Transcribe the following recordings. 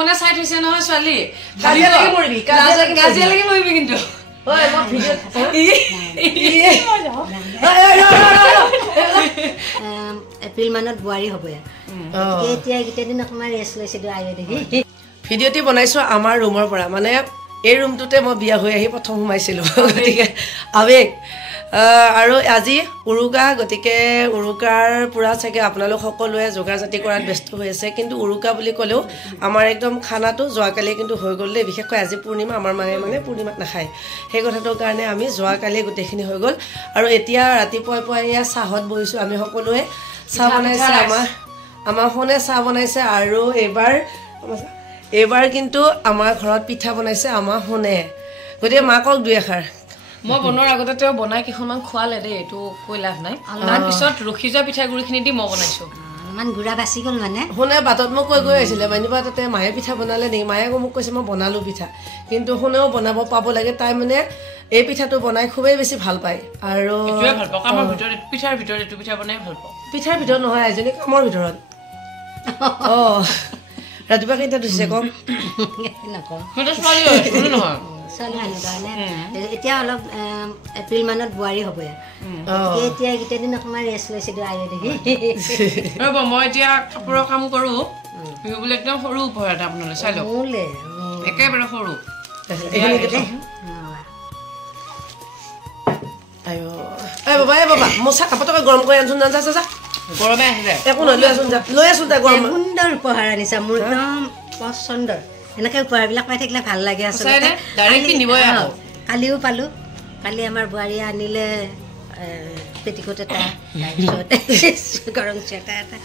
মনে চাই থৈছে নহয় ছোৱালী কাজিয়া লাগি মৰিবি কিন্তু হয় মই ভিডিঅ' এপ্ৰিল মানত বোৱাৰী হ'ব এতিয়া এইকেইটা দিন অকণমান ৰেষ্ট লৈছিলোঁ আইও দেখি ভিডিঅ'টি বনাইছোঁ আমাৰ ৰুমৰ পৰা মানে এই ৰুমটোতে মই বিয়া হৈ আহি প্ৰথম সোমাইছিলোঁ গতিকে আৱেগ আৰু আজি উৰুকা গতিকে উৰুকাৰ পূৰা চাগে আপোনালোক সকলোৱে যোগাৰ জাতি কৰাত ব্যস্ত হৈ আছে কিন্তু উৰুকা বুলি ক'লেও আমাৰ একদম খানাটো যোৱাকালি কিন্তু হৈ গ'ল দেই বিশেষকৈ আজি পূৰ্ণিমা আমাৰ মায়ে মানে পূৰ্ণিমাত নাখায় সেই কথাটোৰ কাৰণে আমি যোৱাকালি গোটেইখিনি হৈ গ'ল আৰু এতিয়া ৰাতিপুৱাই পুৱাই এয়া চাহত বহিছোঁ আমি সকলোৱে চাহ বনাইছে আমাৰ ফোনে চাহ বনাইছে আৰু এইবাৰ কিন্তু আমাৰ ঘৰত পিঠা বনাইছে আমাৰ শুনে গতিকে মাকক দুই এষাৰ মই বনোৱাৰ আগতে তেওঁ বনাই কেইখনমান খোৱালে দেই এইটো কৈ লাভ নাই তাৰপিছত ৰখি যোৱা পিঠাগুড়িখিনি দি মই বনাইছোঁ অলপমান গুড়া বাচি গ'ল মানে শুনে বাটত মোক কৈ আহিছিলে মানিবা তাতে মায়ে পিঠা বনালে নেকি মায়ে মোক কৈছে মই বনালোঁ পিঠা কিন্তু শুনেও বনাব পাব লাগে তাই মানে এই পিঠাটো বনাই খুবেই বেছি ভাল পায় আৰু পিঠাৰ ভিতৰত এইটো পিঠা বনাই ভাল পাওঁ পিঠাৰ ভিতৰত নহয় এজনী কামৰ ভিতৰত ৰাতিপুৱা কেইটা দিছে কম নকওঁ নহয় ছোৱালী মানুহ কাৰণে এতিয়া অলপ এপ্ৰিল মানত বোৱাৰী হ'ব এতিয়া এইকেইটা দিন অকণমান ৰেষ্ট লৈছিলোঁ আইও দেখি ৰ'ব মই এতিয়া কাপোৰৰ কাম কৰোঁ বিহু বুলি একদম সৰু উপহাৰ এটা আপোনালৈ চাই লওক একেবাৰে সৰু বাবা মোৰ চাহ কাপোৰকে গৰম কৰি আনচোন যা যা গৰমে আহিলে একো নহয় লৈ আছোন যা গৰম সুন্দৰ উপহাৰ আনিছা মোৰ একদম পচন্দৰ এনেকৈ উপহাৰবিলাক পাই থাকিলে ভাল লাগে আচলতে কালিও পালোঁ কালি আমাৰ বোৱাৰীয়ে আনিলে পেটিকোট এটা তাৰপিছত গৰম চুৱেটাৰ এটা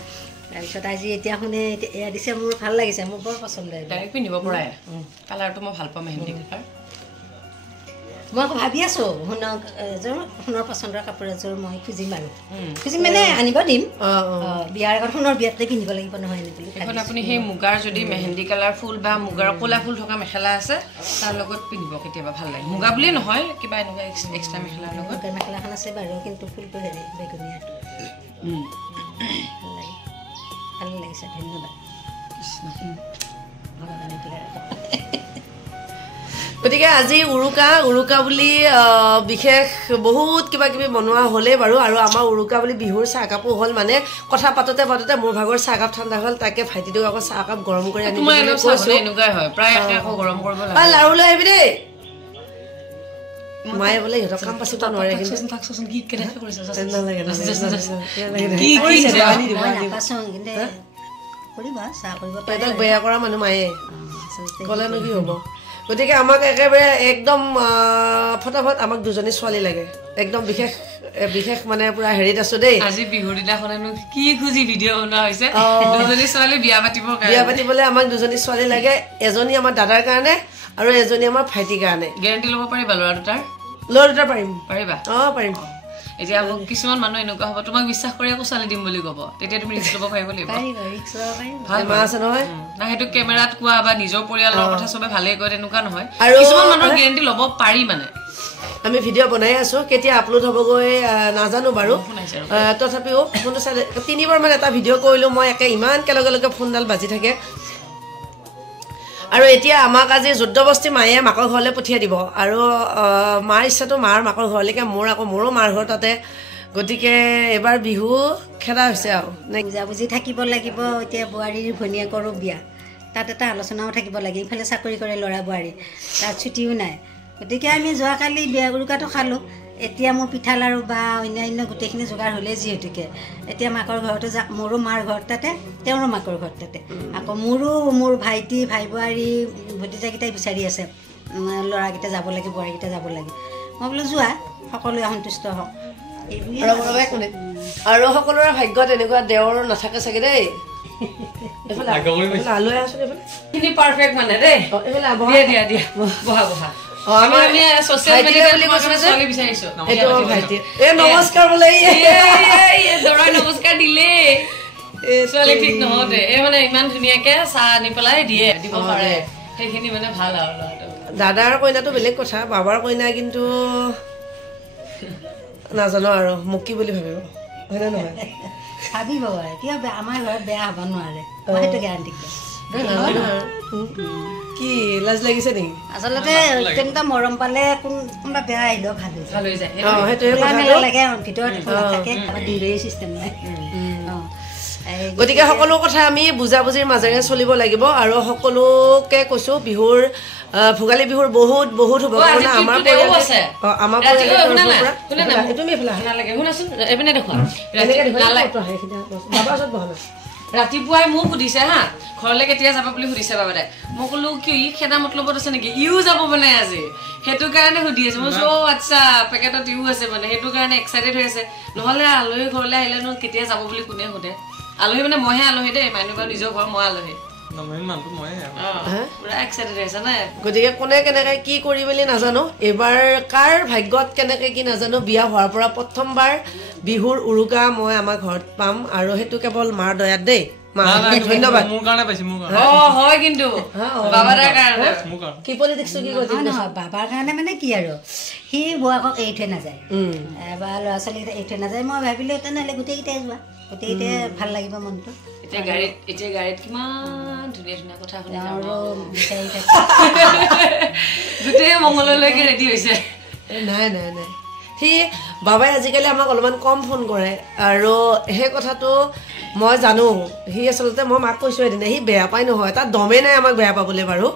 তাৰপিছত আজি এতিয়া শুনে এয়া দিছে মোৰ ভাল লাগিছে মোৰ বৰ পচন্দ ডাইৰেক্ট পিন্ধিব পৰাই কালাৰটো মই ভাল পাওঁ মেহেন্দি কালাৰ মই আকৌ ভাবি আছোঁ সোণৰ পচন্দৰ কাপোৰ এযোৰ মই খুজিম আৰু খুজিম মানে আনিব দিম বিয়াৰ আগত সোণৰ বিয়াতে পিন্ধিব লাগিব নহয় এনেকৈ এখন আপুনি সেই মুগাৰ যদি মেহেন্দি কালাৰ ফুল বা মুগাৰ ক'লা ফুল থকা মেখেলা আছে তাৰ লগত পিন্ধিব কেতিয়াবা ভাল লাগে মুগা বুলিয়ে নহয় কিবা এনেকুৱা এক্সট্ৰা মেখেলাৰ লগত মুগাৰ মেখেলাখন আছে বাৰু কিন্তু ফুলটো হেৰি বেগুনীয়া ভাল লাগিছে ধন্যবাদ গতিকে আজি উৰুকা বুলি বিশেষ বহুত কিবা কিবি বনোৱা হ'লেই বাৰু আৰু আমাৰ উৰুকা বুলি বিহুৰ চাহকাপো হ'ল মানে কথা পাতোতে মোৰ ভাগৰ চাহকাপ ঠাণ্ডা হ'ল তাকে ভাইটিটোক আকৌ চাহকাপ গৰম কৰি আনি লাৰু লৈ আহিবি দেই মায়ে বোলে ইহঁতক কাম পাচিব নোৱাৰে বেয়া কৰা মানুহ মায়ে ক'লেনো কি হ'ব গতিকে আমাক একেবাৰে একদম ফটাফট আমাক দুজনী ছোৱালী লাগে একদম বিশেষ মানে পুৰা হেৰিত আছো দেই আজি বিহুৰ দিনাখনেনো কি খুজি ভিডিঅ' বনোৱা হৈছে দুজনী ছোৱালী বিয়া পাতিবলৈ আমাক দুজনী ছোৱালী লাগে এজনী আমাৰ দাদাৰ কাৰণে আৰু এজনী আমাৰ ভাইটিৰ কাৰণে গেৰাণ্টি ল'ব পাৰিবা ল'ৰা দুটাৰ পাৰিবা পাৰিম এতিয়া কিছুমান মানুহ এনেকুৱা হ'ব তোমাক বিশ্বাস কৰি আকৌ ছোৱালী দিম বুলি ক'ব তেতিয়া তুমি ৰিস্ক ল'ব পাৰিব লাগিব ভাল মা আছে নহয় না সেইটো কেমেৰাত কোৱা বা নিজৰ পৰিয়ালৰ কথা চবে ভালেই কয় তেনেকুৱা নহয় কিছুমান মানুহৰ গেৰাণ্টি ল'ব পাৰি মানে আমি ভিডিঅ' বনাই আছো কেতিয়া আপলোড হ'বগৈ নাজানো বাৰু তথাপিও ফোনটো চাই 3বাৰ মান এটা ভিডিঅ' কৰিলোঁ মই ইমান লগে ফোনডাল বাজি থাকে আৰু এতিয়া আমাক আজি যুদ্ধবস্তি মায়ে মাকৰ ঘৰলৈ পঠিয়াই দিব আৰু মাৰ ইচ্ছাটো মাৰ মাকৰ ঘৰলৈকে মোৰো মাৰ ঘৰ তাতে গতিকে এবাৰ বিহু খেদা হৈছে আৰু বুজাবুজি থাকিব লাগিব এতিয়া বোৱাৰীৰ ভনীয়েকৰো বিয়া তাত এটা আলোচনাও থাকিব লাগে ইফালে চাকৰি কৰে ল'ৰা বোৱাৰী তাত ছুটিও নাই গতিকে আমি যোৱাকালি বিয়া উৰুকাটো খালোঁ এতিয়া মোৰ পিঠা লাৰু বা অন্যান্য গোটেইখিনি যোগাৰ হ'লে যিহেতুকে এতিয়া মাকৰ ঘৰতো যাক মোৰো মাৰ ঘৰ তাতে তেওঁৰো মাকৰ ঘৰ তাতে আকৌ মোৰ ভাইটি ভাই বোৱাৰী ভতিজাকেইটাই বিচাৰি আছে ল'ৰাকেইটা যাব লাগে বোৱাৰীকেইটা যাব লাগে মই বোলো যোৱা সকলোৱে সন্তুষ্ট হওক আৰু সকলোৰে ভাগ্যত এনেকুৱা দেওৰ নাথাকে চাগে দেই পাৰফেক্ট মানে দেই দিয়া বহা নমস্কাৰ বোলে নমস্কাৰ দিলে ছোৱালী ঠিক নহওঁতে মানে ইমান ধুনীয়াকে চাহ আনি পেলাই দিব পাৰে সেইখিনি মানে ভাল আৰু দাদাৰ কইনাটো বেলেগ কথা বাবাৰ কইনা কিন্তু নাজানো আৰু মোক কি বুলি ভাবিব হয় নে নহয় ভাবিব কিয় আমাৰ ঘৰত বেয়া হ'ব নোৱাৰে সেইটো গেৰাণ্টি কি লাজ লাগিছে নেকি আচলতে অত্যন্ত মৰম পালে কোনোবা বেয়া আহিলেও ভাল হৈ যায় সেইটোৱে লাগে ভিতৰত নাথাকে ডিলেই চিষ্টেম নাই গতিকে সকলো কথা আমি বুজাবুজিৰ মাজেৰে চলিব লাগিব আৰু সকলোকে কৈছো বিহুৰ ভোগালী বিহুৰ বহুত বহুত শুভকামনা আমাৰ ৰাতিপুৱাই মোক সুধিছে হা ঘৰলৈ কেতিয়া যাব বুলি সুধিছে বাবাদে মই ক'লো কি খেদা মতলবত আছে নেকি ইও যাব মানে আজি সেইটো কাৰণে সুধি আছে মই কৈছো আচ্ছা পেকেটত ইও আছে মানে সেইটো কাৰণে এক্সাইটেড হৈ আছে নহ'লে আলহী ঘৰলৈ আহিলেনো কেতিয়া যাব বুলি কোনে সোধে আলহী মানে মইহে আলহী দেই মানুহ নিজৰ ঘৰ মই আলহী গতিকে কোনে কেনেকে কি কৰি মেলি নাজানো এইবাৰ কাৰ ভাগ্যত কেনেকে কি নাজানো বিয়া হোৱাৰ পৰা প্ৰথমবাৰ বিহুৰ উৰুকা মই আমাৰ ঘৰত পাম আৰু সেইটো কেৱল মাৰ দয়াত দেই ধন্যবাদ বাবাৰ কাৰণে মানে কি আৰু সি বোৱাকক এৰি থৈ নাযায় বা ল'ৰা ছোৱালী এৰি থৈ নাযায় মই ভাবিলো তেনেহ'লে গোটেইকেইটাই যোৱা গোটেইকেইটাই ভাল লাগিব মনটো এতিয়া গাড়ীত কিমান ধুনীয়া ধুনীয়া কথা শুনি গোটেই মংগললৈকে ৰেডি হৈছে নাই নাই নাই সি বাবাই আজিকালি আমাক অলপমান কম ফোন কৰে আৰু সেই কথাটো মই জানো সি আচলতে মই মাক কৈছোঁ এদিন সি বেয়া পাই নহয় তাত দমে নাই আমাক বেয়া পাবলৈ বাৰু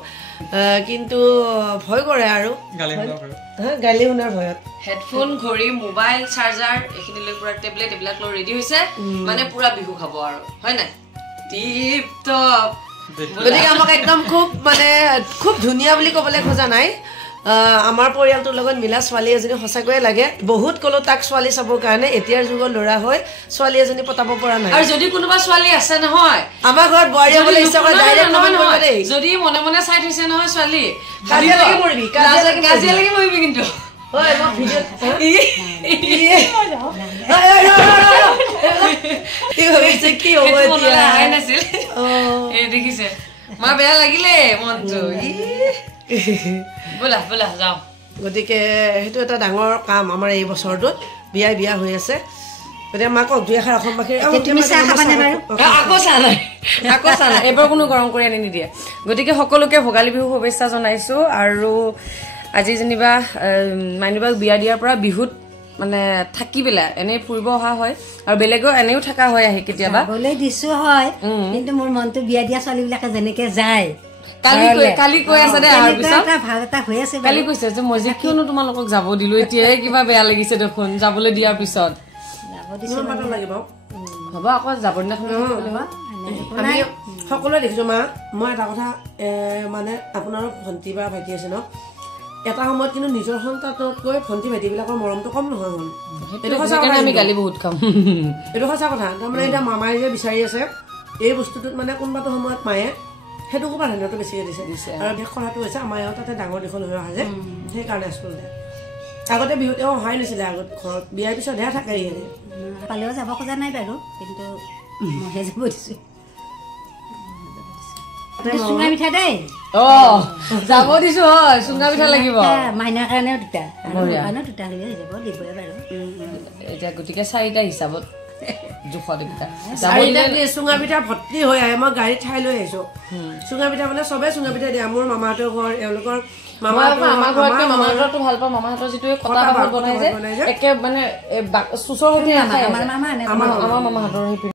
কিন্তু ভয় কৰে আৰু গালি শুনাৰ ভয়ত হেডফোন ঘড়ী মোবাইল চাৰ্জাৰ এইখিনিলৈ পুৰা টেবলেট এইবিলাক লৈ ৰেডি হৈছে মানে পুৰা বিহু খাব আৰু হয় নাই গতিকে আমাক একদম খুব ধুনীয়া বুলি ক'বলৈ খোজা নাই আমাৰ পৰিয়ালটোৰ লগত মিলা ছোৱালী এজনী সঁচাকৈয়ে লাগে বহুত ক'লো তাক ছোৱালী চাবৰ কাৰণে এতিয়াৰ যুগৰ ল'ৰা হৈ ছোৱালী এজনী পতাব পৰা নাই আৰু যদি কোনোবা ছোৱালী আছে নহয় আমাৰ ঘৰত বোৱাৰী হ'বলৈ ইচ্ছা কৰে ডাইৰেক্ট কমেণ্ট কৰিব দেই যদি মনে মনে চাই থৈছে নহয় ছোৱালী কাজিয়ালৈকে মৰিবি কাজিয়ালৈকে মৰিবি কিন্তু হয় মই ভিডিঅ' কি হ'ব এই দেখিছে মই বেয়া লাগিলে মনটো বোলা বোলা যাওঁ গতিকে সেইটো এটা ডাঙৰ কাম আমাৰ এই বছৰটোত বিয়া হৈ আছে গতিকে মাকক দুই এষাৰ অসমবাসীৰ আকৌ চা নাই এইবাৰ কোনো গৰম কৰি আনি নিদিয়ে গতিকে সকলোকে ভোগালী বিহু শুভেচ্ছা জনাইছো আৰু আজি যেনিবা মাইনুবাক বিয়া দিয়াৰ পৰা বিহুত মানে থাকি পেলাই এনে ফুৰিব অহা হয় আৰু বেলেগেও এনেও থকা হয় আহি কেতিয়াবা দিছো হয় কিন্তু মোৰ মনটো বিয়া দিয়া ছোৱালীবিলাকে যেনেকে যায় কালি কৈ আছে দে অহাৰ পিছত ভাগ এটা হৈ আছে কালি কৈছে যে মই যে কিয়নো তোমালোকক যাব দিলো এতিয়াই কিবা বেয়া লাগিছে দেখোন যাবলৈ দিয়াৰ পিছত হ'ব আকৌ যাব দিনাখন আমি সকলোৱে দেখিছো মা মই এটা কথা মানে আপোনাৰ ভণ্টি বা ভাইটি আছে ন এটা সময়ত কিন্তু নিজৰ সন্তানতকৈ ভণ্টি ভাইটিবিলাকৰ মৰমটো কম নহয় হ'ল এইটো সঁচা কথা আমি গালি বহুত খাম এইটো সঁচা কথা তাৰমানে এতিয়া মামাই যে বিচাৰি আছে এই বস্তুটোত মানে কোনোবাটো সময়ত মায়ে সেইটোকো প্ৰাধান্যটো বেছিকৈ দিছে আৰু বিশেষ কথাটো হৈছে আমাৰ ইয়াত তাতে ডাঙৰ দীঘল হৈ অহা যে সেইকাৰণে আচলতে আগতে বিহুতে অহাই নাছিলে আগত ঘৰত বিয়াৰ পিছতহে থাকে পালেও যাব খোজা নাই বাৰু কিন্তু মইহে যাব দিছো চুঙা মিঠা দেই যাব দিছো হয় চুঙা পিঠা লাগিব মাইনাৰ কাৰণেও দুটা দুটা হৈ যাব দিবই বাৰু এতিয়া গতিকে 4টা হিচাপত চুঙা পিঠা ভৰ্তি হৈ আহে মই গাড়ীত ঠাই লৈ আহিছো চুঙা পিঠা মানে চবে চুঙা পিঠা দিয়ে মোৰ মামাহঁতৰ ঘৰ এওঁলোকৰ মামাহঁতৰটো ভাল পাওঁ মামাহঁতৰ যিটো কটা বাহত বনাই যে একে মানে চুচৰ সৈতে আমাৰ মামাহঁতৰ